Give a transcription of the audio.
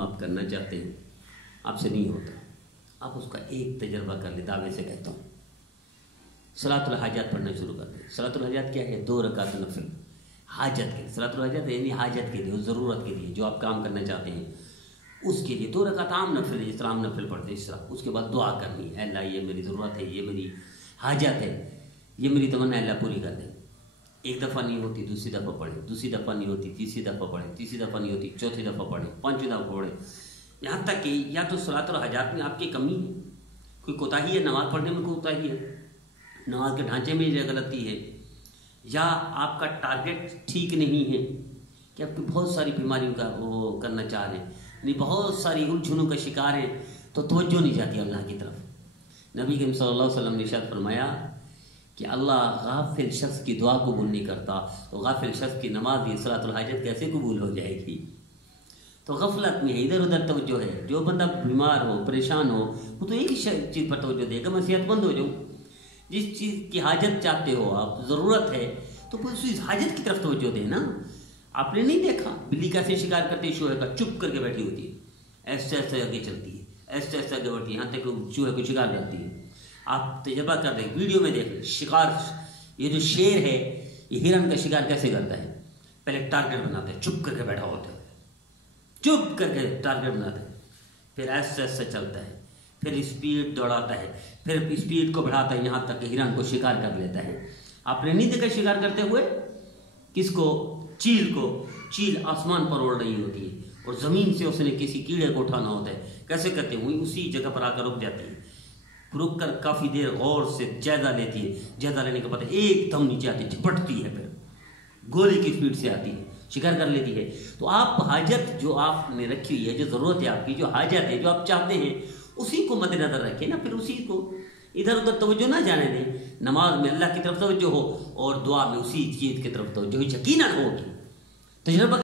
काम आप करना चाहते हैं आपसे नहीं होता, आप उसका एक तजर्बा कर ले। दावे से कहता हूँ सलातुल हाजात पढ़ना शुरू कर दें। सलातुल हाजात क्या है? 2 रकात नफिल हाजत के। सलातुल हाजात यानी हाजत के लिए, उस ज़रूरत के लिए जो आप काम करना चाहते हैं उसके लिए 2 रकात आम नफिल, जिस तरह आम नफिल पढ़ते हैं इस तरह। उसके बाद दुआ करनी है, अल्लाह ये मेरी ज़रूरत है, ये मेरी हाजत है, ये मेरी तमन्ना अल्लाह पूरी कर दे। एक दफ़ा नहीं होती दूसरी दफ़ा पढ़े, दूसरी दफ़ा नहीं होती तीसरी दफ़ा पढ़े, तीसरी दफ़ा नहीं होती चौथी दफ़ा पढ़े, 5वीं दफ़ा पढ़े, यहाँ तक कि या तो सलातुल हाजात में आपकी कमी है, कोई कोताही है, नमाज़ पढ़ने में कोताही है, नमाज के ढांचे में गलती है, या आपका टारगेट ठीक नहीं है कि आपकी बहुत सारी बीमारियों का वो करना चाह रहे हैं, यानी बहुत सारी उलझनों का शिकार है, तो तवज्जो नहीं जाती अल्लाह की तरफ। नबी करीम सल्लल्लाहु अलैहि वसल्लम ने इरशाद फरमाया कि अल्लाह गाफिल शख्स की दुआ कबूल नहीं करता, तो गाफिल शख्स की नमाज ये सलातुल हाजत कैसे कबूल हो जाएगी? तो गफलत में है, इधर उधर तवज्जो है। जो बंदा बीमार हो, परेशान हो, वो तो एक ही चीज़ पर तवज्जो देगा, मैं सेहतमंद हो जाऊँ। जिस चीज़ की हाजत चाहते हो आप, ज़रूरत है, तो कोई उसी हाजत की तरफ तवज्जो दे ना। आपने नहीं देखा बिल्ली कैसे शिकार करती है चूहे का? चुप करके बैठी होती है, ऐसे ऐसे आगे चलती है, ऐसे ऐसे आगे बढ़ती है, यहाँ तक चूहे को शिकार करती है। आप तजर्बा कर दें, वीडियो में देख लें शिकार। ये जो शेर है ये हिरन का शिकार कैसे करता है? पहले टारगेट बनाता है, चुप करके बैठा होता है, चुप करके टारगेट बनाता है, फिर ऐसे ऐसे चलता है, फिर स्पीड दौड़ाता है, फिर स्पीड को बढ़ाता है, यहाँ तक हिरन को शिकार कर लेता है। आपने नहीं देखा शिकार करते हुए? किसको? चील को। चील आसमान पर उड़ रही होती है और ज़मीन से उसने किसी कीड़े को उठाना होता है। कैसे करते हुए? उसी जगह पर आकर रुक जाती है, रुक कर काफ़ी देर गौर से जायजा लेती है, जायजा लेने के बाद एकदम नीचे आती है, झपटती है, फिर गोली की स्पीड से आती है, शिकार कर लेती है। तो आप हाजत जो आपने रखी हुई है, जो ज़रूरत है आपकी, जो हाजत है, जो आप चाहते हैं, उसी को मद्देनजर रखें ना, फिर उसी को इधर उधर तवज्जो ना जाने दें। नमाज में अल्लाह की तरफ तवज्जो हो और दुआ में उसी चीज़ की तरफ तवज्जो यकीनन होगी। तजर्बा